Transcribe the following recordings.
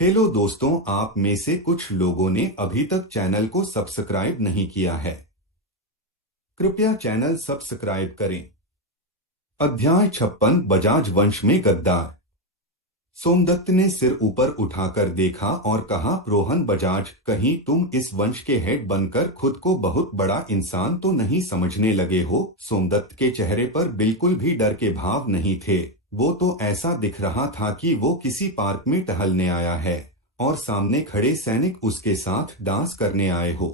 Hello दोस्तों, आप में से कुछ लोगों ने अभी तक चैनल को सब्सक्राइब नहीं किया है। कृपया चैनल सब्सक्राइब करें। अध्याय 56 बजाज वंश में गद्दार। सोमदत्त ने सिर ऊपर उठाकर देखा और कहा, रोहन बजाज, कहीं तुम इस वंश के हेड बनकर खुद को बहुत बड़ा इंसान तो नहीं समझने लगे हो? सोमदत्त के चेहरे पर बिल्कुल भी डर के भाव नहीं थे। वो तो ऐसा दिख रहा था कि वो किसी पार्क में टहलने आया है और सामने खड़े सैनिक उसके साथ डांस करने आए हो।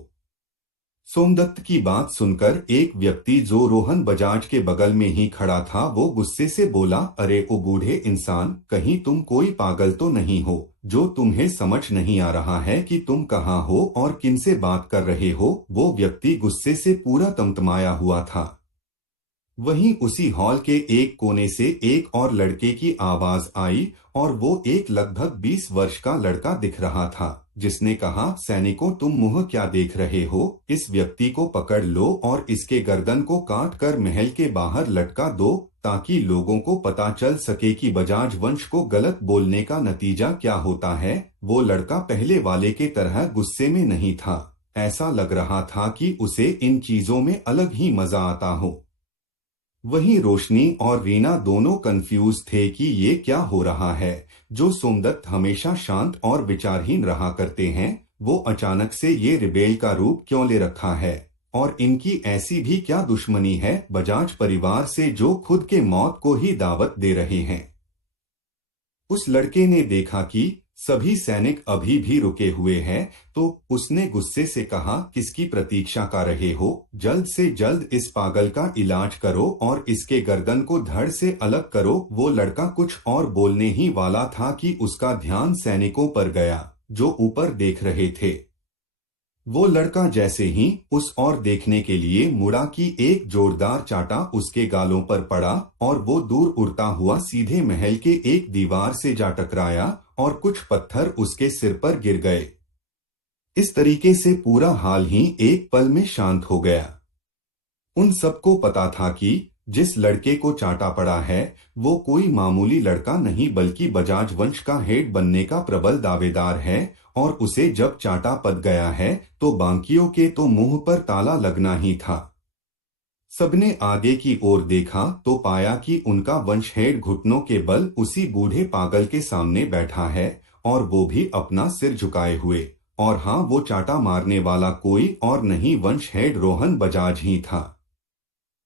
सोमदत्त की बात सुनकर एक व्यक्ति जो रोहन बजाज के बगल में ही खड़ा था वो गुस्से से बोला, अरे ओ बूढ़े इंसान, कहीं तुम कोई पागल तो नहीं हो जो तुम्हें समझ नहीं आ रहा है कि तुम कहाँ हो और किनसे बात कर रहे हो? वो व्यक्ति गुस्से से पूरा तमतमाया हुआ था। वहीं उसी हॉल के एक कोने से एक और लड़के की आवाज आई और वो एक लगभग 20 वर्ष का लड़का दिख रहा था, जिसने कहा, सैनिकों, तुम मुंह क्या देख रहे हो? इस व्यक्ति को पकड़ लो और इसके गर्दन को काट कर महल के बाहर लटका दो ताकि लोगों को पता चल सके कि बजाज वंश को गलत बोलने का नतीजा क्या होता है। वो लड़का पहले वाले के तरह गुस्से में नहीं था। ऐसा लग रहा था कि उसे इन चीजों में अलग ही मजा आता हो। वहीं रोशनी और रीना दोनों कंफ्यूज थे कि ये क्या हो रहा है। जो सोमदत्त हमेशा शांत और विचारहीन रहा करते हैं, वो अचानक से ये रिबेल का रूप क्यों ले रखा है? और इनकी ऐसी भी क्या दुश्मनी है बजाज परिवार से जो खुद के मौत को ही दावत दे रहे हैं? उस लड़के ने देखा कि सभी सैनिक अभी भी रुके हुए हैं, तो उसने गुस्से से कहा, किसकी प्रतीक्षा कर रहे हो? जल्द से जल्द इस पागल का इलाज करो और इसके गर्दन को धड़ से अलग करो। वो लड़का कुछ और बोलने ही वाला था कि उसका ध्यान सैनिकों पर गया जो ऊपर देख रहे थे। वो लड़का जैसे ही उस और देखने के लिए मुड़ा कि एक जोरदार चाटा उसके गालों पर पड़ा और वो दूर उड़ता हुआ सीधे महल के एक दीवार से जा टकराया और कुछ पत्थर उसके सिर पर गिर गए। इस तरीके से पूरा हाल ही एक पल में शांत हो गया। उन सबको पता था कि जिस लड़के को चाटा पड़ा है वो कोई मामूली लड़का नहीं बल्कि बजाज वंश का हेड बनने का प्रबल दावेदार है, और उसे जब चाटा पड़ गया है तो बाकियों के तो मुंह पर ताला लगना ही था। सबने आगे की ओर देखा तो पाया कि उनका वंश हेड घुटनों के बल उसी बूढ़े पागल के सामने बैठा है, और वो भी अपना सिर झुकाए हुए। और हाँ, वो चाटा मारने वाला कोई और नहीं, वंश हेड रोहन बजाज ही था।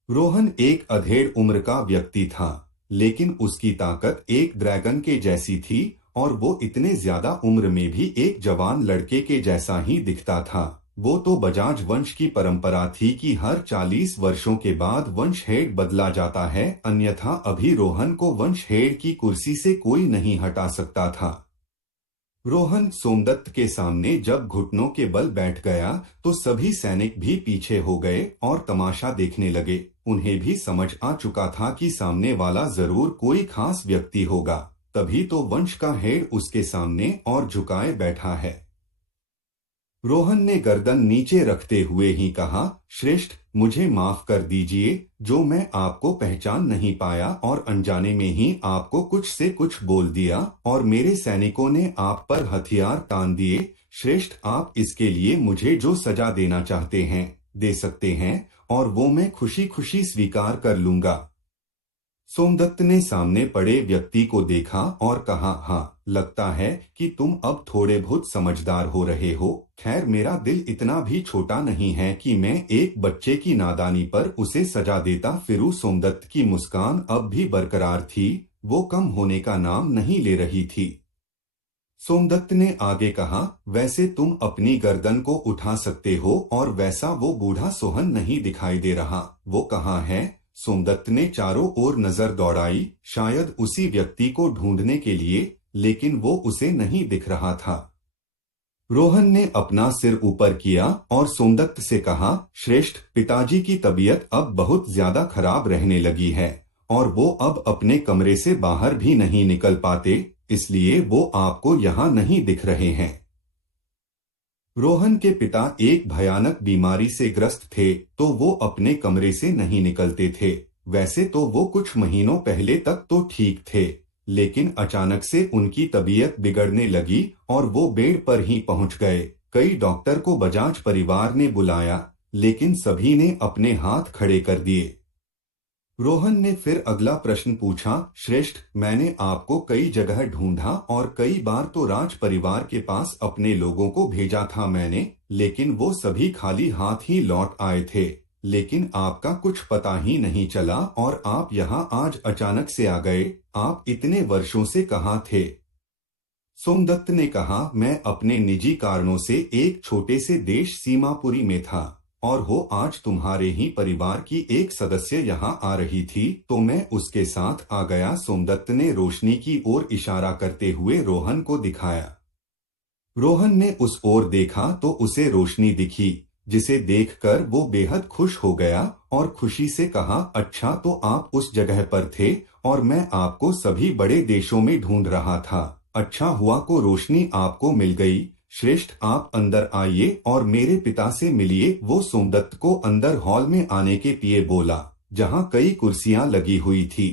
रोहन एक अधेड़ उम्र का व्यक्ति था, लेकिन उसकी ताकत एक ड्रैगन के जैसी थी और वो इतने ज्यादा उम्र में भी एक जवान लड़के के जैसा ही दिखता था। वो तो बजाज वंश की परंपरा थी कि हर 40 वर्षों के बाद वंश हेड बदला जाता है, अन्यथा अभी रोहन को वंश हेड की कुर्सी से कोई नहीं हटा सकता था। रोहन सोमदत्त के सामने जब घुटनों के बल बैठ गया तो सभी सैनिक भी पीछे हो गए और तमाशा देखने लगे। उन्हें भी समझ आ चुका था कि सामने वाला जरूर कोई खास व्यक्ति होगा, तभी तो वंश का हेड उसके सामने और झुकाए बैठा है। रोहन ने गर्दन नीचे रखते हुए ही कहा, श्रेष्ठ, मुझे माफ कर दीजिए जो मैं आपको पहचान नहीं पाया और अनजाने में ही आपको कुछ से कुछ बोल दिया और मेरे सैनिकों ने आप पर हथियार तान दिए। श्रेष्ठ, आप इसके लिए मुझे जो सजा देना चाहते हैं दे सकते हैं और वो मैं खुशी खुशी स्वीकार कर लूंगा। सोमदत्त ने सामने पड़े व्यक्ति को देखा और कहा, हाँ, लगता है कि तुम अब थोड़े बहुत समझदार हो रहे हो। खैर, मेरा दिल इतना भी छोटा नहीं है कि मैं एक बच्चे की नादानी पर उसे सजा देता फिरूं। सोमदत्त की मुस्कान अब भी बरकरार थी, वो कम होने का नाम नहीं ले रही थी। सोमदत्त ने आगे कहा, वैसे तुम अपनी गर्दन को उठा सकते हो और वैसा वो बूढ़ा सोहन नहीं दिखाई दे रहा, वो कहाँ है? सोमदत्त ने चारों ओर नजर दौड़ाई, शायद उसी व्यक्ति को ढूंढने के लिए, लेकिन वो उसे नहीं दिख रहा था। रोहन ने अपना सिर ऊपर किया और सोमदत्त से कहा, श्रेष्ठ, पिताजी की तबीयत अब बहुत ज्यादा खराब रहने लगी है और वो अब अपने कमरे से बाहर भी नहीं निकल पाते, इसलिए वो आपको यहाँ नहीं दिख रहे हैं। रोहन के पिता एक भयानक बीमारी से ग्रस्त थे तो वो अपने कमरे से नहीं निकलते थे। वैसे तो वो कुछ महीनों पहले तक तो ठीक थे, लेकिन अचानक से उनकी तबीयत बिगड़ने लगी और वो बेड पर ही पहुंच गए। कई डॉक्टर को बजाज परिवार ने बुलाया, लेकिन सभी ने अपने हाथ खड़े कर दिए। रोहन ने फिर अगला प्रश्न पूछा, श्रेष्ठ, मैंने आपको कई जगह ढूंढा और कई बार तो राज परिवार के पास अपने लोगों को भेजा था मैंने, लेकिन वो सभी खाली हाथ ही लौट आए थे। लेकिन आपका कुछ पता ही नहीं चला और आप यहाँ आज अचानक से आ गए। आप इतने वर्षों से कहाँ थे? सोमदत्त ने कहा, मैं अपने निजी कारणों से एक छोटे से देश सीमापुरी में था, और हो आज तुम्हारे ही परिवार की एक सदस्य यहाँ आ रही थी तो मैं उसके साथ आ गया। सोमदत्त ने रोशनी की ओर इशारा करते हुए रोहन को दिखाया। रोहन ने उस ओर देखा तो उसे रोशनी दिखी, जिसे देखकर वो बेहद खुश हो गया और खुशी से कहा, अच्छा तो आप उस जगह पर थे और मैं आपको सभी बड़े देशों में ढूंढ रहा था। अच्छा हुआ को रोशनी आपको मिल गई। श्रेष्ठ, आप अंदर आइए और मेरे पिता से मिलिए। वो सोमदत्त को अंदर हॉल में आने के लिए बोला, जहाँ कई कुर्सियां लगी हुई थी।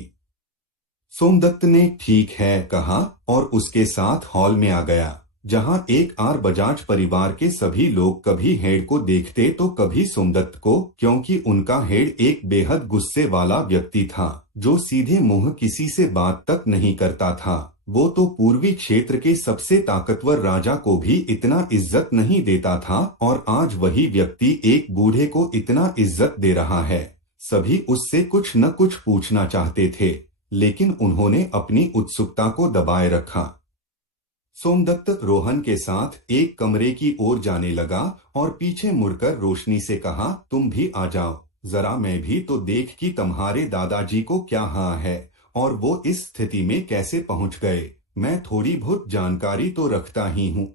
सोमदत्त ने ठीक है कहा और उसके साथ हॉल में आ गया, जहां एक आर बजाज परिवार के सभी लोग कभी हेड को देखते तो कभी सोमदत्त को, क्योंकि उनका हेड एक बेहद गुस्से वाला व्यक्ति था, जो सीधे मुंह किसी से बात तक नहीं करता था। वो तो पूर्वी क्षेत्र के सबसे ताकतवर राजा को भी इतना इज्जत नहीं देता था, और आज वही व्यक्ति एक बूढ़े को इतना इज्जत दे रहा है। सभी उससे कुछ न कुछ पूछना चाहते थे, लेकिन उन्होंने अपनी उत्सुकता को दबाए रखा। सोमदत्त रोहन के साथ एक कमरे की ओर जाने लगा और पीछे मुड़कर रोशनी से कहा, तुम भी आ जाओ, जरा मैं भी तो देख कि तुम्हारे दादाजी को क्या हाँ है और वो इस स्थिति में कैसे पहुंच गए। मैं थोड़ी बहुत जानकारी तो रखता ही हूँ।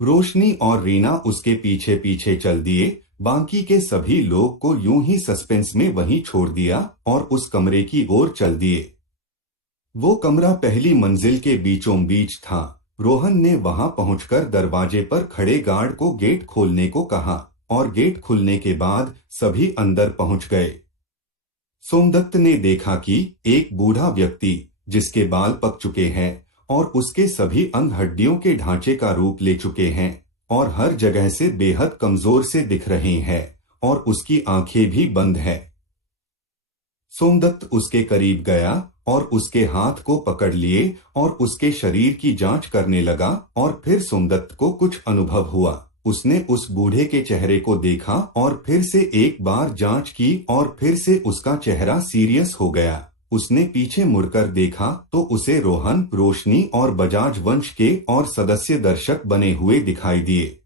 रोशनी और रीना उसके पीछे पीछे चल दिए। बाकी के सभी लोग को यूं ही सस्पेंस में वहीं छोड़ दिया और उस कमरे की ओर चल दिए। वो कमरा पहली मंजिल के बीचों बीच था। रोहन ने वहां पहुंचकर दरवाजे पर खड़े गार्ड को गेट खोलने को कहा और गेट खुलने के बाद सभी अंदर पहुंच गए। सोमदत्त ने देखा कि एक बूढ़ा व्यक्ति, जिसके बाल पक चुके हैं और उसके सभी अंग हड्डियों के ढांचे का रूप ले चुके हैं और हर जगह से बेहद कमजोर से दिख रहे हैं, और उसकी आंखें भी बंद है। सोमदत्त उसके करीब गया और उसके हाथ को पकड़ लिए और उसके शरीर की जांच करने लगा, और फिर सोमदत्त को कुछ अनुभव हुआ। उसने उस बूढ़े के चेहरे को देखा और फिर से एक बार जांच की और फिर से उसका चेहरा सीरियस हो गया। उसने पीछे मुड़कर देखा तो उसे रोहन, रोशनी और बजाज वंश के और सदस्य दर्शक बने हुए दिखाई दिए।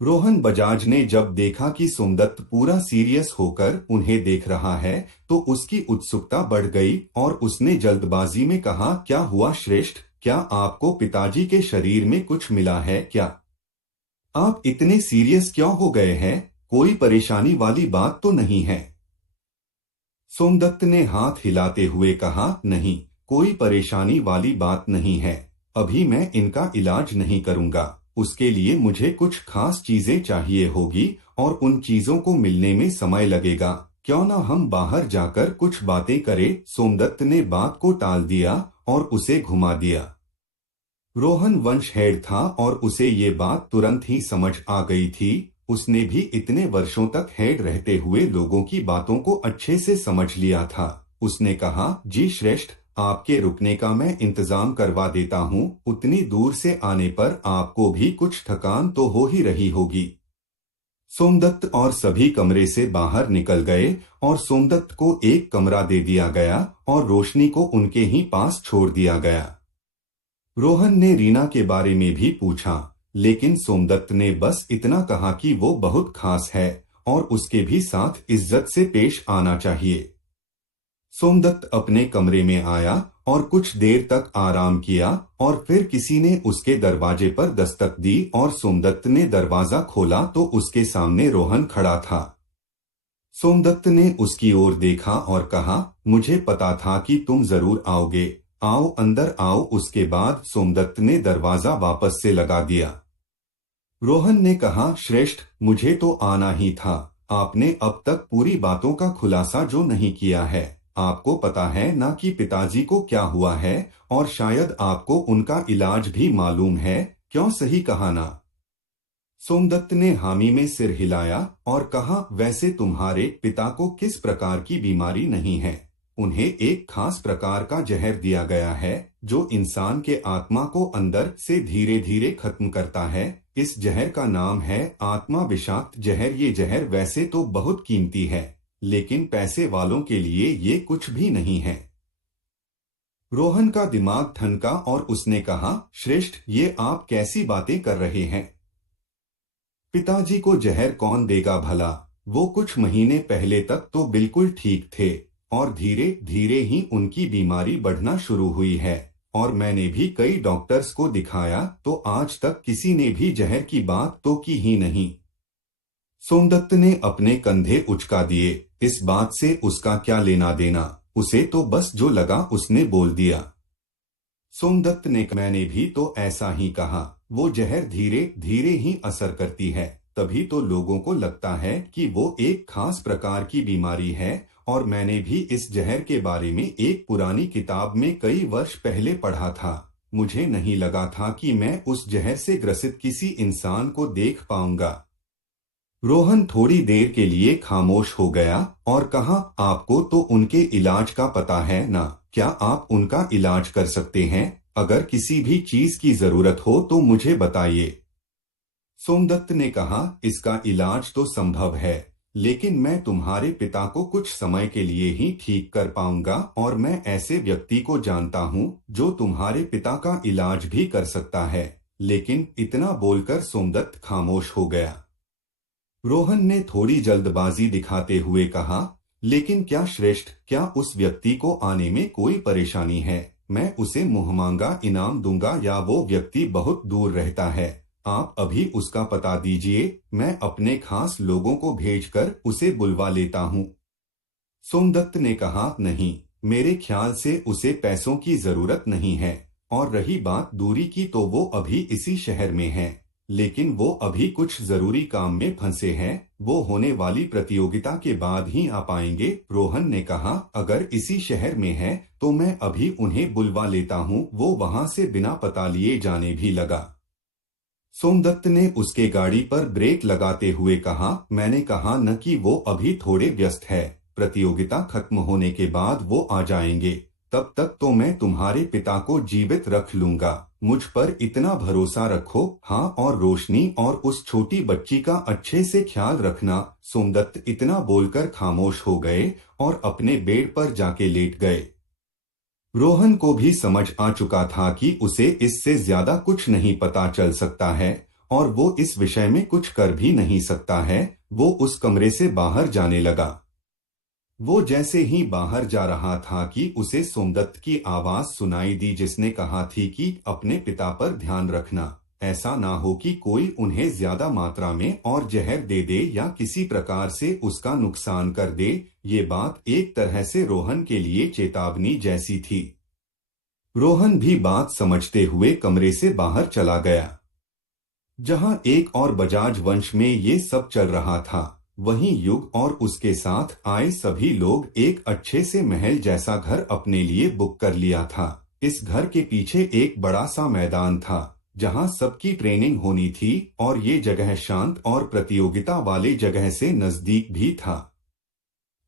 रोहन बजाज ने जब देखा कि सोमदत्त पूरा सीरियस होकर उन्हें देख रहा है तो उसकी उत्सुकता बढ़ गई और उसने जल्दबाजी में कहा, क्या हुआ श्रेष्ठ, क्या आपको पिताजी के शरीर में कुछ मिला है क्या? आप इतने सीरियस क्यों हो गए हैं? कोई परेशानी वाली बात तो नहीं है? सोमदत्त ने हाथ हिलाते हुए कहा, नहीं, कोई परेशानी वाली बात नहीं है। अभी मैं इनका इलाज नहीं करूंगा। उसके लिए मुझे कुछ खास चीजें चाहिए होगी और उन चीजों को मिलने में समय लगेगा। क्यों ना हम बाहर जाकर कुछ बातें करें? सोमदत्त ने बात को टाल दिया और उसे घुमा दिया। रोहन वंश हेड था और उसे ये बात तुरंत ही समझ आ गई थी। उसने भी इतने वर्षों तक हेड रहते हुए लोगों की बातों को अच्छे से समझ लिया था। उसने कहा, जी श्रेष्ठ, आपके रुकने का मैं इंतजाम करवा देता हूँ। उतनी दूर से आने पर आपको भी कुछ थकान तो हो ही रही होगी। सोमदत्त और सभी कमरे से बाहर निकल गए और सोमदत्त को एक कमरा दे दिया गया और रोशनी को उनके ही पास छोड़ दिया गया। रोहन ने रीना के बारे में भी पूछा, लेकिन सोमदत्त ने बस इतना कहा कि वो बहुत खास है और उसके भी साथ इज्जत से पेश आना चाहिए। सोमदत्त अपने कमरे में आया और कुछ देर तक आराम किया और फिर किसी ने उसके दरवाजे पर दस्तक दी और सोमदत्त ने दरवाजा खोला तो उसके सामने रोहन खड़ा था। सोमदत्त ने उसकी ओर देखा और कहा, मुझे पता था कि तुम जरूर आओगे, आओ अंदर आओ। उसके बाद सोमदत्त ने दरवाजा वापस से लगा दिया। रोहन ने कहा, श्रेष्ठ, मुझे तो आना ही था। आपने अब तक पूरी बातों का खुलासा जो नहीं किया है, आपको पता है ना कि पिताजी को क्या हुआ है, और शायद आपको उनका इलाज भी मालूम है, क्यों सही कहा ना? सोमदत्त ने हामी में सिर हिलाया और कहा, वैसे तुम्हारे पिता को किस प्रकार की बीमारी नहीं है? उन्हें एक खास प्रकार का जहर दिया गया है जो इंसान के आत्मा को अंदर से धीरे धीरे खत्म करता है। इस जहर का नाम है आत्मा विषाक्त जहर। ये जहर वैसे तो बहुत कीमती है, लेकिन पैसे वालों के लिए ये कुछ भी नहीं है। रोहन का दिमाग ठनका और उसने कहा, श्रेष्ठ, ये आप कैसी बातें कर रहे हैं? पिताजी को जहर कौन देगा भला? वो कुछ महीने पहले तक तो बिल्कुल ठीक थे और धीरे धीरे ही उनकी बीमारी बढ़ना शुरू हुई है, और मैंने भी कई डॉक्टर्स को दिखाया तो आज तक किसी ने भी जहर की बात तो की ही नहीं। सोमदत्त ने अपने कंधे उचका दिए। इस बात से उसका क्या लेना देना, उसे तो बस जो लगा उसने बोल दिया। सोमदत्त ने कहा, मैंने भी तो ऐसा ही कहा। वो जहर धीरे धीरे ही असर करती है, तभी तो लोगों को लगता है कि वो एक खास प्रकार की बीमारी है। और मैंने भी इस जहर के बारे में एक पुरानी किताब में कई वर्ष पहले पढ़ा था। मुझे नहीं लगा था कि मैं उस जहर से ग्रसित किसी इंसान को देख पाऊंगा। रोहन थोड़ी देर के लिए खामोश हो गया और कहा, आपको तो उनके इलाज का पता है ना? क्या आप उनका इलाज कर सकते हैं? अगर किसी भी चीज की जरूरत हो तो मुझे बताइए। सोमदत्त ने कहा, इसका इलाज तो संभव है, लेकिन मैं तुम्हारे पिता को कुछ समय के लिए ही ठीक कर पाऊंगा, और मैं ऐसे व्यक्ति को जानता हूँ जो तुम्हारे पिता का इलाज भी कर सकता है। लेकिन इतना बोलकर सोमदत्त खामोश हो गया। रोहन ने थोड़ी जल्दबाजी दिखाते हुए कहा, लेकिन क्या श्रेष्ठ, क्या उस व्यक्ति को आने में कोई परेशानी है? मैं उसे मुंहमांगा इनाम दूंगा, या वो व्यक्ति बहुत दूर रहता है? आप अभी उसका पता दीजिए, मैं अपने खास लोगों को भेजकर उसे बुलवा लेता हूँ। सोमदत्त ने कहा, नहीं, मेरे ख्याल से उसे पैसों की जरूरत नहीं है, और रही बात दूरी की तो वो अभी इसी शहर में है, लेकिन वो अभी कुछ जरूरी काम में फंसे हैं। वो होने वाली प्रतियोगिता के बाद ही आ पाएंगे। रोहन ने कहा, अगर इसी शहर में है तो मैं अभी उन्हें बुलवा लेता हूँ। वो वहां से बिना पता लिए जाने भी लगा। सोमदत्त ने उसके गाड़ी पर ब्रेक लगाते हुए कहा, मैंने कहा न कि वो अभी थोड़े व्यस्त है। प्रतियोगिता खत्म होने के बाद वो आ जाएंगे। तब तक तो मैं तुम्हारे पिता को जीवित रख लूंगा। मुझ पर इतना भरोसा रखो। हाँ, और रोशनी और उस छोटी बच्ची का अच्छे से ख्याल रखना। सोमदत्त इतना बोलकर खामोश हो गए और अपने बेड पर जाके लेट गए। रोहन को भी समझ आ चुका था कि उसे इससे ज्यादा कुछ नहीं पता चल सकता है, और वो इस विषय में कुछ कर भी नहीं सकता है। वो उस कमरे से बाहर जाने लगा। वो जैसे ही बाहर जा रहा था कि उसे सोमदत्त की आवाज सुनाई दी, जिसने कहा थी कि अपने पिता पर ध्यान रखना, ऐसा ना हो कि कोई उन्हें ज्यादा मात्रा में और जहर दे दे या किसी प्रकार से उसका नुकसान कर दे। ये बात एक तरह से रोहन के लिए चेतावनी जैसी थी। रोहन भी बात समझते हुए कमरे से बाहर चला गया। जहां एक और बजाज वंश में ये सब चल रहा था, वहीं युग और उसके साथ आए सभी लोग एक अच्छे से महल जैसा घर अपने लिए बुक कर लिया था। इस घर के पीछे एक बड़ा सा मैदान था जहां सबकी ट्रेनिंग होनी थी, और ये जगह शांत और प्रतियोगिता वाले जगह से नजदीक भी था।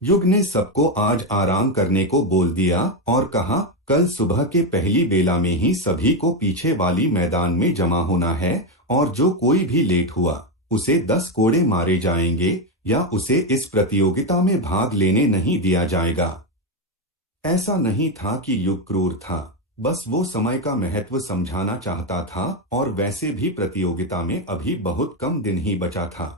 युग ने सबको आज आराम करने को बोल दिया और कहा, कल सुबह के पहली बेला में ही सभी को पीछे वाली मैदान में जमा होना है, और जो कोई भी लेट हुआ उसे 10 कोड़े मारे जाएंगे, या उसे इस प्रतियोगिता में भाग लेने नहीं दिया जाएगा। ऐसा नहीं था कि युग क्रूर था, बस वो समय का महत्व समझाना चाहता था, और वैसे भी प्रतियोगिता में अभी बहुत कम दिन ही बचा था।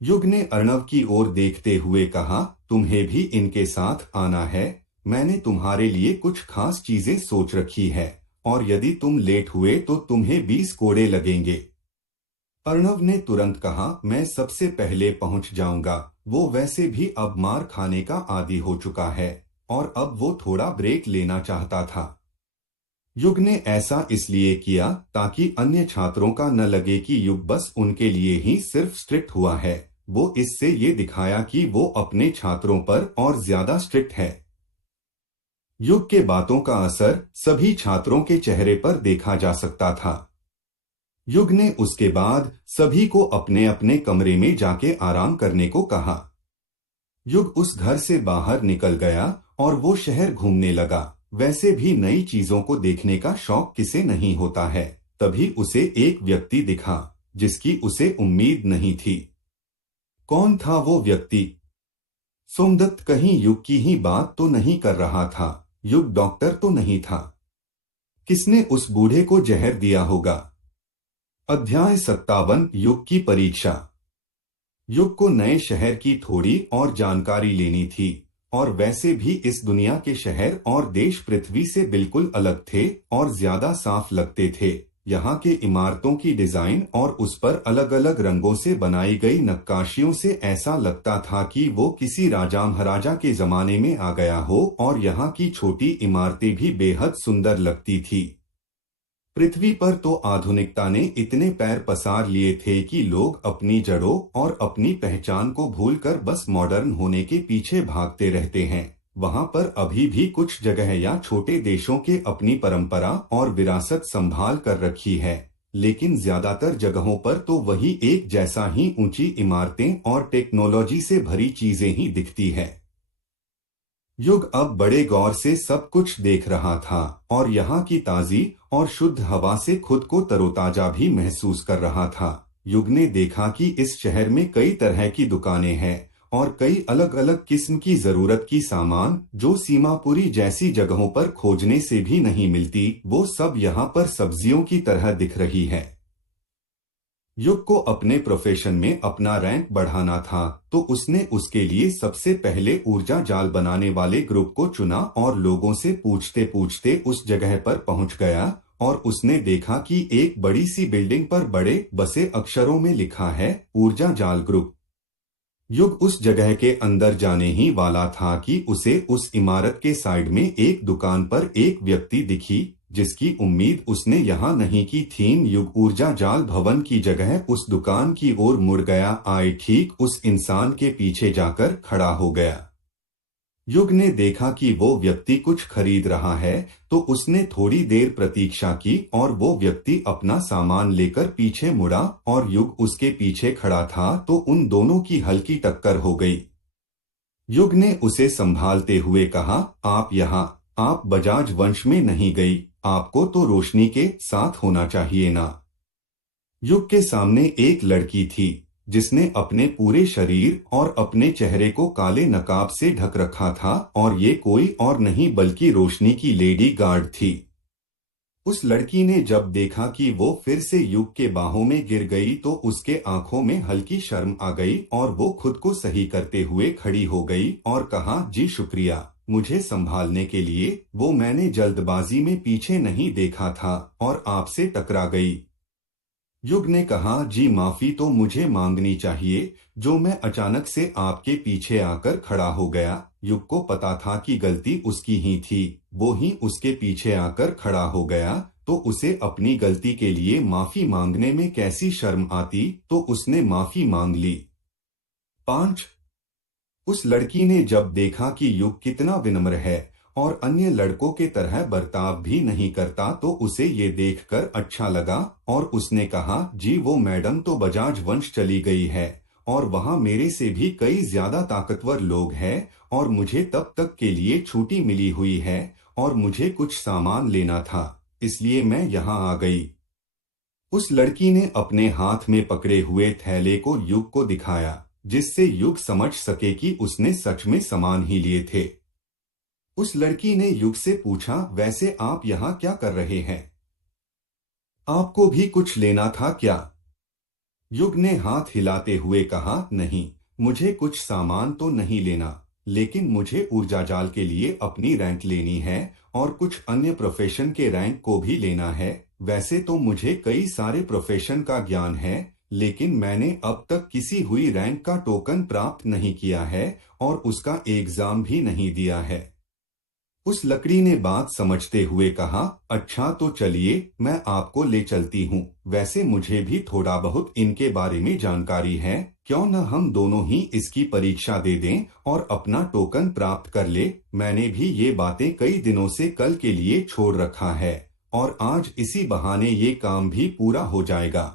युग ने अर्णव की ओर देखते हुए कहा, तुम्हें भी इनके साथ आना है। मैंने तुम्हारे लिए कुछ खास चीजें सोच रखी है, और यदि तुम लेट हुए तो तुम्हें 20 कोड़े लगेंगे। अर्णव ने तुरंत कहा, मैं सबसे पहले पहुंच जाऊंगा। वो वैसे भी अब मार खाने का आदी हो चुका है, और अब वो थोड़ा ब्रेक लेना चाहता था। युग ने ऐसा इसलिए किया ताकि अन्य छात्रों का न लगे कि युग बस उनके लिए ही सिर्फ स्ट्रिक्ट हुआ है। वो इससे ये दिखाया कि वो अपने छात्रों पर और ज्यादा स्ट्रिक्ट है। युग के बातों का असर सभी छात्रों के चेहरे पर देखा जा सकता था। युग ने उसके बाद सभी को अपने अपने कमरे में जाके आराम करने को कहा। युग उस घर से बाहर निकल गया और वो शहर घूमने लगा। वैसे भी नई चीजों को देखने का शौक किसे नहीं होता है। तभी उसे एक व्यक्ति दिखा जिसकी उसे उम्मीद नहीं थी। कौन था वो व्यक्ति? सोमदत्त कहीं युग की ही बात तो नहीं कर रहा था। युग डॉक्टर तो नहीं था। किसने उस बूढ़े को जहर दिया होगा? अध्याय 57 युग की परीक्षा। युग को नए शहर की थोड़ी और जानकारी लेनी थी, और वैसे भी इस दुनिया के शहर और देश पृथ्वी से बिल्कुल अलग थे और ज्यादा साफ लगते थे। यहाँ के इमारतों की डिजाइन और उस पर अलग अलग रंगों से बनाई गई नक्काशियों से ऐसा लगता था कि वो किसी राजा महाराजा के जमाने में आ गया हो। और यहाँ की छोटी इमारतें भी बेहद सुंदर लगती थी। पृथ्वी पर तो आधुनिकता ने इतने पैर पसार लिए थे कि लोग अपनी जड़ों और अपनी पहचान को भूलकर बस मॉडर्न होने के पीछे भागते रहते हैं। वहां पर अभी भी कुछ जगह या छोटे देशों के अपनी परंपरा और विरासत संभाल कर रखी है, लेकिन ज्यादातर जगहों पर तो वही एक जैसा ही ऊंची इमारतें और टेक्नोलॉजी से भरी चीजें ही दिखती है। युग अब बड़े गौर से सब कुछ देख रहा था और यहाँ की ताजी और शुद्ध हवा से खुद को तरोताजा भी महसूस कर रहा था। युग ने देखा कि इस शहर में कई तरह की दुकानें हैं और कई अलग अलग किस्म की जरूरत की सामान जो सीमापुरी जैसी जगहों पर खोजने से भी नहीं मिलती, वो सब यहाँ पर सब्जियों की तरह दिख रही है। युग को अपने प्रोफेशन में अपना रैंक बढ़ाना था, तो उसने उसके लिए सबसे पहले ऊर्जा जाल बनाने वाले ग्रुप को चुना और लोगों से पूछते पूछते उस जगह पर पहुंच गया और उसने देखा कि एक बड़ी सी बिल्डिंग पर बड़े बसे अक्षरों में लिखा है, ऊर्जा जाल ग्रुप। युग उस जगह के अंदर जाने ही वाला था कि उसे उस इमारत के साइड में एक दुकान पर एक व्यक्ति दिखी जिसकी उम्मीद उसने यहाँ नहीं की थी। युग ऊर्जा जाल भवन की जगह उस दुकान की ओर मुड़ गया, आए ठीक उस इंसान के पीछे जाकर खड़ा हो गया। युग ने देखा कि वो व्यक्ति कुछ खरीद रहा है, तो उसने थोड़ी देर प्रतीक्षा की और वो व्यक्ति अपना सामान लेकर पीछे मुड़ा और युग उसके पीछे खड़ा था, तो उन दोनों की हल्की टक्कर हो गई। युग ने उसे संभालते हुए कहा, आप बजाज वंश में नहीं गई, आपको तो रोशनी के साथ होना चाहिए ना। युग के सामने एक लड़की थी जिसने अपने पूरे शरीर और अपने चेहरे को काले नकाब से ढक रखा था और ये कोई और नहीं बल्कि रोशनी की लेडी गार्ड थी। उस लड़की ने जब देखा कि वो फिर से युग के बाहों में गिर गई तो उसके आंखों में हल्की शर्म आ गई और वो खुद को सही करते हुए खड़ी हो गई और कहा, जी शुक्रिया मुझे संभालने के लिए, वो मैंने जल्दबाजी में पीछे नहीं देखा था और आपसे टकरा गई। युग ने कहा, जी माफी तो मुझे मांगनी चाहिए, जो मैं अचानक से आपके पीछे आकर खड़ा हो गया। युग को पता था कि गलती उसकी ही थी, वो ही उसके पीछे आकर खड़ा हो गया, तो उसे अपनी गलती के लिए माफी मांगने में कैसी शर्म आती, तो उसने माफी मांग ली। 5 उस लड़की ने जब देखा कि युग कितना विनम्र है और अन्य लड़कों के तरह बर्ताव भी नहीं करता, तो उसे ये देखकर अच्छा लगा और उसने कहा, जी वो मैडम तो बजाज वंश चली गई है और वहाँ मेरे से भी कई ज्यादा ताकतवर लोग हैं और मुझे तब तक के लिए छुट्टी मिली हुई है और मुझे कुछ सामान लेना था, इसलिए मैं यहाँ आ गई। उस लड़की ने अपने हाथ में पकड़े हुए थैले को युग को दिखाया, जिससे युग समझ सके कि उसने सच में सामान ही लिए थे। उस लड़की ने युग से पूछा, वैसे आप यहाँ क्या कर रहे हैं? आपको भी कुछ लेना था क्या? युग ने हाथ हिलाते हुए कहा, नहीं, मुझे कुछ सामान तो नहीं लेना, लेकिन मुझे ऊर्जा जाल के लिए अपनी रैंक लेनी है और कुछ अन्य प्रोफेशन के रैंक को भी लेना है। वैसे तो मुझे कई सारे प्रोफेशन का ज्ञान है, लेकिन मैंने अब तक किसी हुई रैंक का टोकन प्राप्त नहीं किया है और उसका एग्जाम भी नहीं दिया है। उस लकड़ी ने बात समझते हुए कहा, अच्छा तो चलिए मैं आपको ले चलती हूँ। वैसे मुझे भी थोड़ा बहुत इनके बारे में जानकारी है, क्यों न हम दोनों ही इसकी परीक्षा दे दें और अपना टोकन प्राप्त कर ले। मैंने भी ये बातें कई दिनों से कल के लिए छोड़ रखा है और आज इसी बहाने ये काम भी पूरा हो जाएगा।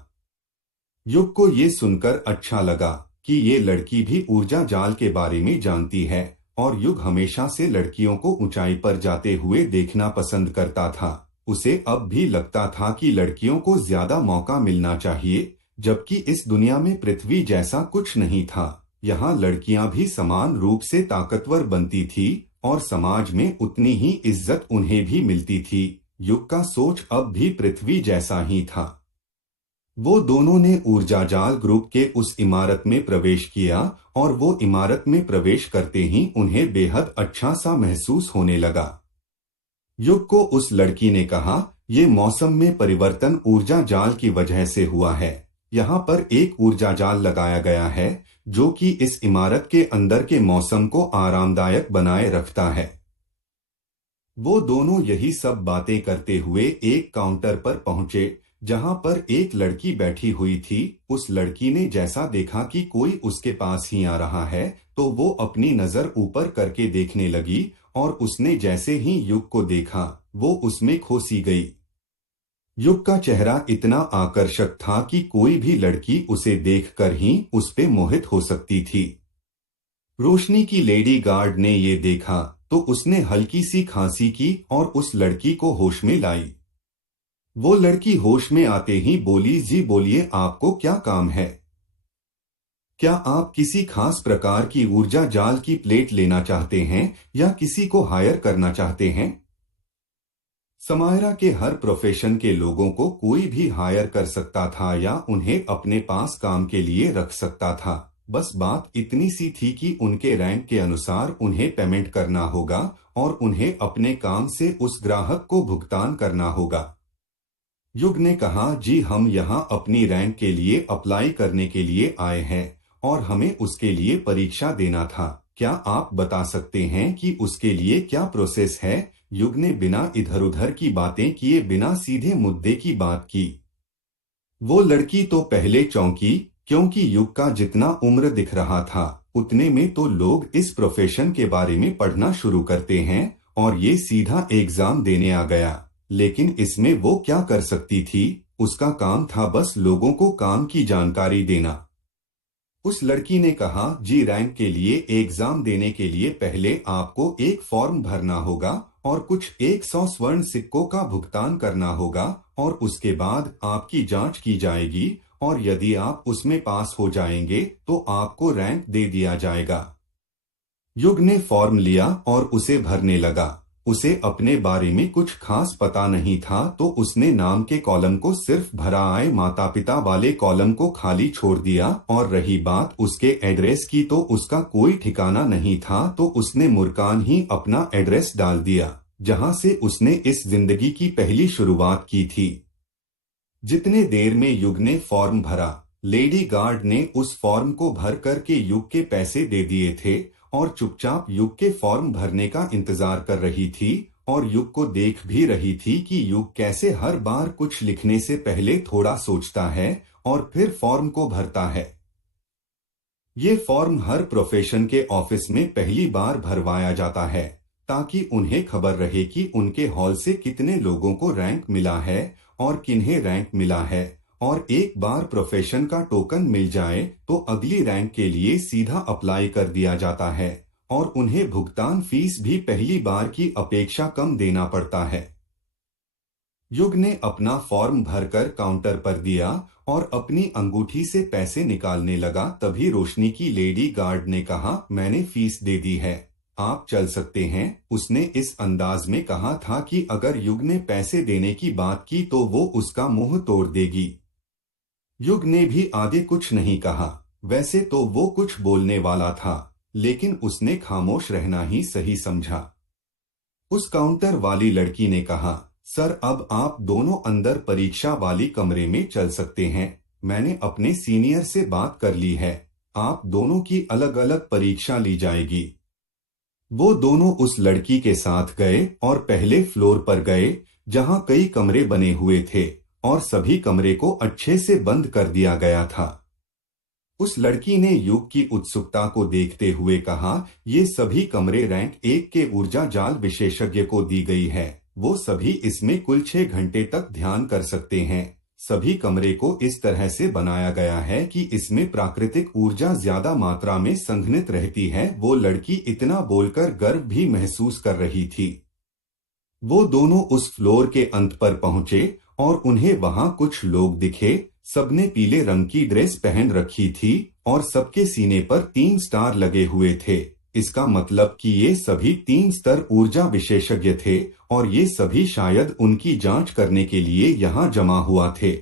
युग को ये सुनकर अच्छा लगा कि ये लड़की भी ऊर्जा जाल के बारे में जानती है और युग हमेशा से लड़कियों को ऊंचाई पर जाते हुए देखना पसंद करता था। उसे अब भी लगता था कि लड़कियों को ज्यादा मौका मिलना चाहिए, जबकि इस दुनिया में पृथ्वी जैसा कुछ नहीं था। यहाँ लड़कियां भी समान रूप से ताकतवर बनती थी और समाज में उतनी ही इज्जत उन्हें भी मिलती थी। युग का सोच अब भी पृथ्वी जैसा ही था। वो दोनों ने ऊर्जा जाल ग्रुप के उस इमारत में प्रवेश किया और वो इमारत में प्रवेश करते ही उन्हें बेहद अच्छा सा महसूस होने लगा। युग को उस लड़की ने कहा, ये मौसम में परिवर्तन ऊर्जा जाल की वजह से हुआ है। यहाँ पर एक ऊर्जा जाल लगाया गया है जो कि इस इमारत के अंदर के मौसम को आरामदायक बनाए रखता है। वो दोनों यही सब बातें करते हुए एक काउंटर पर पहुंचे जहां पर एक लड़की बैठी हुई थी। उस लड़की ने जैसा देखा कि कोई उसके पास ही आ रहा है तो वो अपनी नजर ऊपर करके देखने लगी और उसने जैसे ही युग को देखा वो उसमें खो सी गई। युग का चेहरा इतना आकर्षक था कि कोई भी लड़की उसे देखकर ही उस पे मोहित हो सकती थी। रोशनी की लेडी गार्ड ने ये देखा तो उसने हल्की सी खांसी की और उस लड़की को होश में लाई। वो लड़की होश में आते ही बोली, जी बोलिए, आपको क्या काम है? क्या आप किसी खास प्रकार की ऊर्जा जाल की प्लेट लेना चाहते हैं या किसी को हायर करना चाहते हैं? समायरा के हर प्रोफेशन के लोगों को कोई भी हायर कर सकता था या उन्हें अपने पास काम के लिए रख सकता था। बस बात इतनी सी थी कि उनके रैंक के अनुसार उन्हें पेमेंट करना होगा और उन्हें अपने काम से उस ग्राहक को भुगतान करना होगा। युग ने कहा, जी हम यहाँ अपनी रैंक के लिए अप्लाई करने के लिए आए हैं और हमें उसके लिए परीक्षा देना था। क्या आप बता सकते हैं कि उसके लिए क्या प्रोसेस है? युग ने बिना इधर उधर की बातें किए बिना सीधे मुद्दे की बात की। वो लड़की तो पहले चौंकी, क्योंकि युग का जितना उम्र दिख रहा था उतने में तो लोग इस प्रोफेशन के बारे में पढ़ना शुरू करते हैं और ये सीधा एग्जाम देने आ गया। लेकिन इसमें वो क्या कर सकती थी? उसका काम था बस लोगों को काम की जानकारी देना। उस लड़की ने कहा, जी रैंक के लिए एग्जाम देने के लिए पहले आपको एक फॉर्म भरना होगा और कुछ 100 स्वर्ण सिक्कों का भुगतान करना होगा और उसके बाद आपकी जांच की जाएगी और यदि आप उसमें पास हो जाएंगे तो आपको रैंक दे दिया जाएगा। युग ने फॉर्म लिया और उसे भरने लगा। उसे अपने बारे में कुछ खास पता नहीं था तो उसने नाम के कॉलम को सिर्फ भरा, आए माता पिता वाले कॉलम को खाली छोड़ दिया और रही बात उसके एड्रेस की तो उसका कोई ठिकाना नहीं था तो उसने मुर्कान ही अपना एड्रेस डाल दिया जहां से उसने इस जिंदगी की पहली शुरुआत की थी। जितने देर में युग ने फॉर्म भरा, लेडी गार्ड ने उस फॉर्म को भर करके युग के पैसे दे दिए थे और चुपचाप युग के फॉर्म भरने का इंतजार कर रही थी और युग को देख भी रही थी कि युग कैसे हर बार कुछ लिखने से पहले थोड़ा सोचता है और फिर फॉर्म को भरता है। ये फॉर्म हर प्रोफेशन के ऑफिस में पहली बार भरवाया जाता है ताकि उन्हें खबर रहे कि उनके हॉल से कितने लोगों को रैंक मिला है और किन्हें रैंक मिला है, और एक बार प्रोफेशन का टोकन मिल जाए तो अगली रैंक के लिए सीधा अप्लाई कर दिया जाता है और उन्हें भुगतान फीस भी पहली बार की अपेक्षा कम देना पड़ता है। युग ने अपना फॉर्म भरकर काउंटर पर दिया और अपनी अंगूठी से पैसे निकालने लगा। तभी रोशनी की लेडी गार्ड ने कहा, मैंने फीस दे दी है, आप चल सकते हैं। उसने इस अंदाज में कहा था कि अगर युग ने पैसे देने की बात की तो वो उसका मुंह तोड़ देगी। युग ने भी आगे कुछ नहीं कहा। वैसे तो वो कुछ बोलने वाला था लेकिन उसने खामोश रहना ही सही समझा। उस काउंटर वाली लड़की ने कहा, सर अब आप दोनों अंदर परीक्षा वाली कमरे में चल सकते हैं। मैंने अपने सीनियर से बात कर ली है, आप दोनों की अलग अलग परीक्षा ली जाएगी। वो दोनों उस लड़की के साथ गए और पहले फ्लोर पर गए, जहां कई कमरे बने हुए थे और सभी कमरे को अच्छे से बंद कर दिया गया था। उस लड़की ने युग की उत्सुकता को देखते हुए कहा, ये सभी कमरे रैंक 1 के ऊर्जा जाल विशेषज्ञ को दी गई है। वो सभी इसमें कुल 6 घंटे तक ध्यान कर सकते हैं। सभी कमरे को इस तरह से बनाया गया है कि इसमें प्राकृतिक ऊर्जा ज्यादा मात्रा में संघनित रहती है। वो लड़की इतना बोलकर गर्व भी महसूस कर रही थी। वो दोनों उस फ्लोर के अंत पर पहुंचे और उन्हें वहां कुछ लोग दिखे। सबने पीले रंग की ड्रेस पहन रखी थी और सबके सीने पर 3 स्टार लगे हुए थे। इसका मतलब कि ये सभी 3 स्तर ऊर्जा विशेषज्ञ थे और ये सभी शायद उनकी जांच करने के लिए यहाँ जमा हुआ थे।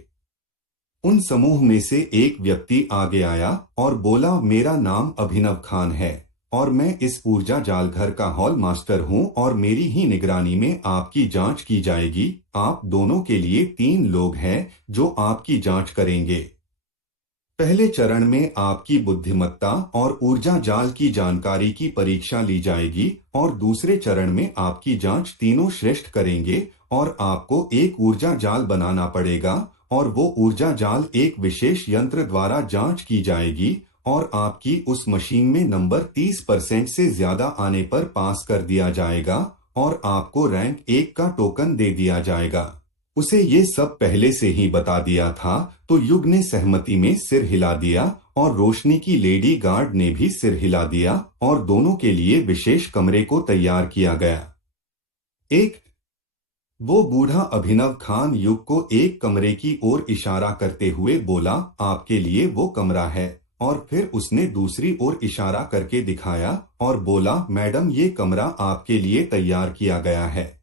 उन समूह में से एक व्यक्ति आगे आया और बोला, मेरा नाम अभिनव खान है और मैं इस ऊर्जा जाल घर का हॉल मास्टर हूं और मेरी ही निगरानी में आपकी जांच की जाएगी। आप दोनों के लिए 3 लोग हैं जो आपकी जांच करेंगे। पहले चरण में आपकी बुद्धिमत्ता और ऊर्जा जाल की जानकारी की परीक्षा ली जाएगी और दूसरे चरण में आपकी जांच तीनों श्रेष्ठ करेंगे और आपको एक ऊर्जा जाल बनाना पड़ेगा और वो ऊर्जा जाल एक विशेष यंत्र द्वारा जांच की जाएगी और आपकी उस मशीन में नंबर 30% से ज्यादा आने पर पास कर दिया जाएगा और आपको रैंक 1 का टोकन दे दिया जाएगा। उसे ये सब पहले से ही बता दिया था, तो युग ने सहमति में सिर हिला दिया और रोशनी की लेडी गार्ड ने भी सिर हिला दिया और दोनों के लिए विशेष कमरे को तैयार किया गया। एक वो बूढ़ा अभिनव खान युग को एक कमरे की ओर इशारा करते हुए बोला, आपके लिए वो कमरा है। और फिर उसने दूसरी ओर इशारा करके दिखाया और बोला, मैडम ये कमरा आपके लिए तैयार किया गया है।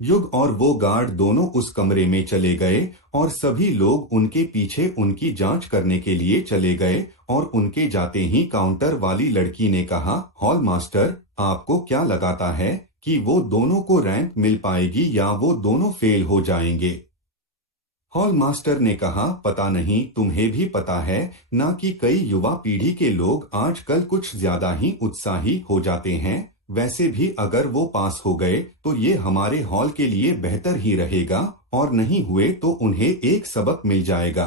युग और वो गार्ड दोनों उस कमरे में चले गए और सभी लोग उनके पीछे उनकी जांच करने के लिए चले गए और उनके जाते ही काउंटर वाली लड़की ने कहा, हॉल मास्टर, आपको क्या लगाता है कि वो दोनों को रैंक मिल पाएगी या वो दोनों फेल हो जाएंगे? हॉल मास्टर ने कहा, पता नहीं, तुम्हें भी पता है ना कि कई युवा पीढ़ी के लोग आजकल कुछ ज्यादा ही उत्साही हो जाते हैं। वैसे भी अगर वो पास हो गए तो ये हमारे हॉल के लिए बेहतर ही रहेगा और नहीं हुए तो उन्हें एक सबक मिल जाएगा।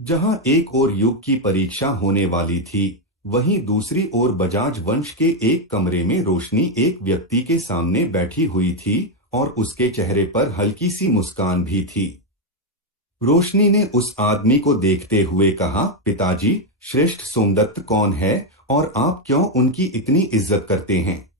जहां एक और युग की परीक्षा होने वाली थी, वहीं दूसरी ओर बजाज वंश के एक कमरे में रोशनी एक व्यक्ति के सामने बैठी हुई थी और उसके चेहरे पर हल्की सी मुस्कान भी थी। रोशनी ने उस आदमी को देखते हुए कहा, पिताजी, श्रेष्ठ सोमदत्त कौन है और आप क्यों उनकी इतनी इज्जत करते हैं?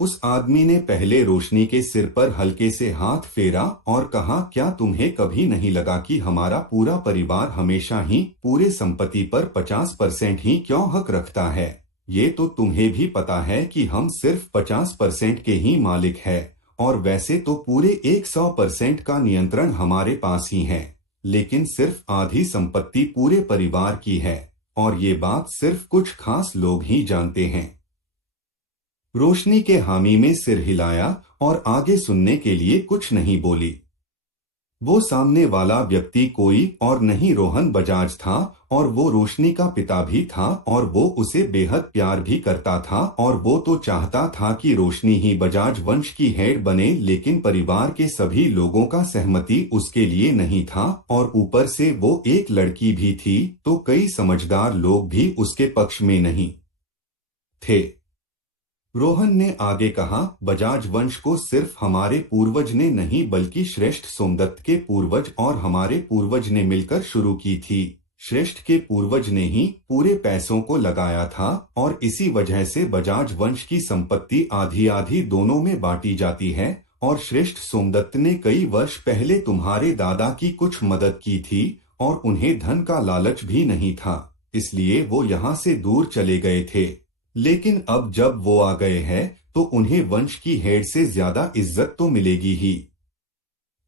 उस आदमी ने पहले रोशनी के सिर पर हल्के से हाथ फेरा और कहा, क्या तुम्हें कभी नहीं लगा कि हमारा पूरा परिवार हमेशा ही पूरे संपत्ति पर 50% ही क्यों हक रखता है? ये तो तुम्हें भी पता है कि हम सिर्फ 50% के ही मालिक है और वैसे तो पूरे 100% का नियंत्रण हमारे पास ही है, लेकिन सिर्फ आधी संपत्ति पूरे परिवार की है और ये बात सिर्फ कुछ खास लोग ही जानते हैं। रोशनी के हामी में सिर हिलाया और आगे सुनने के लिए कुछ नहीं बोली। वो सामने वाला व्यक्ति कोई और नहीं रोहन बजाज था और वो रोशनी का पिता भी था और वो उसे बेहद प्यार भी करता था और वो तो चाहता था कि रोशनी ही बजाज वंश की हेड बने, लेकिन परिवार के सभी लोगों का सहमति उसके लिए नहीं था और ऊपर से वो एक लड़की भी थी, तो कई समझदार लोग भी उसके पक्ष में नहीं थे। रोहन ने आगे कहा, बजाज वंश को सिर्फ हमारे पूर्वज ने नहीं बल्कि श्रेष्ठ सोमदत्त के पूर्वज और हमारे पूर्वज ने मिलकर शुरू की थी। श्रेष्ठ के पूर्वज ने ही पूरे पैसों को लगाया था और इसी वजह से बजाज वंश की संपत्ति आधी आधी दोनों में बांटी जाती है और श्रेष्ठ सोमदत्त ने कई वर्ष पहले तुम्हारे दादा की कुछ मदद की थी और उन्हें धन का लालच भी नहीं था, इसलिए वो यहाँ से दूर चले गए थे। लेकिन अब जब वो आ गए हैं तो उन्हें वंश की हेड से ज्यादा इज्जत तो मिलेगी ही।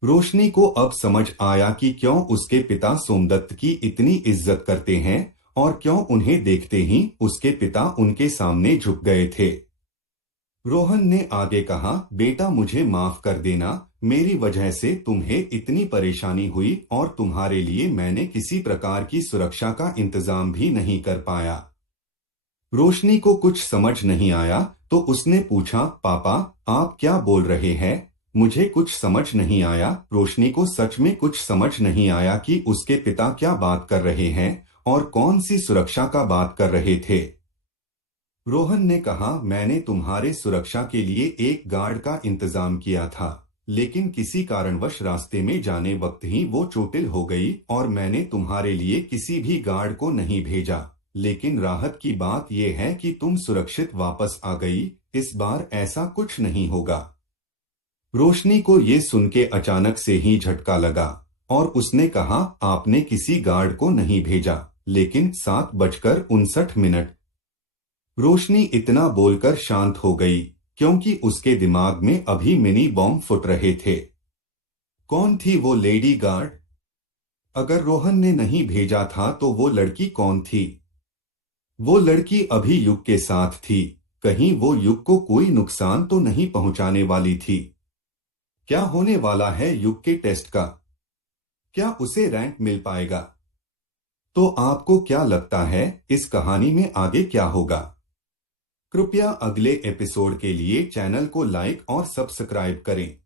रोशनी को अब समझ आया कि क्यों उसके पिता सोमदत्त की इतनी इज्जत करते हैं और क्यों उन्हें देखते ही उसके पिता उनके सामने झुक गए थे। रोहन ने आगे कहा, बेटा मुझे माफ कर देना, मेरी वजह से तुम्हें इतनी परेशानी हुई और तुम्हारे लिए मैंने किसी प्रकार की सुरक्षा का इंतजाम भी नहीं कर पाया। रोशनी को कुछ समझ नहीं आया तो उसने पूछा, पापा आप क्या बोल रहे हैं? मुझे कुछ समझ नहीं आया। रोशनी को सच में कुछ समझ नहीं आया कि उसके पिता क्या बात कर रहे हैं और कौन सी सुरक्षा का बात कर रहे थे। रोहन ने कहा, मैंने तुम्हारे सुरक्षा के लिए एक गार्ड का इंतजाम किया था, लेकिन किसी कारणवश रास्ते में जाने वक्त ही वो चोटिल हो गई और मैंने तुम्हारे लिए किसी भी गार्ड को नहीं भेजा। लेकिन राहत की बात यह है कि तुम सुरक्षित वापस आ गई। इस बार ऐसा कुछ नहीं होगा। रोशनी को ये सुन के अचानक से ही झटका लगा और उसने कहा, आपने किसी गार्ड को नहीं भेजा, लेकिन 7:59। रोशनी इतना बोलकर शांत हो गई क्योंकि उसके दिमाग में अभी मिनी बॉम्ब फुट रहे थे। कौन थी वो लेडी गार्ड? अगर रोहन ने नहीं भेजा था तो वो लड़की कौन थी? वो लड़की अभी युग के साथ थी। कहीं वो युग को कोई नुकसान तो नहीं पहुंचाने वाली थी? क्या होने वाला है युग के टेस्ट का? क्या उसे रैंक मिल पाएगा? तो आपको क्या लगता है इस कहानी में आगे क्या होगा? कृपया अगले एपिसोड के लिए चैनल को लाइक और सब्सक्राइब करें।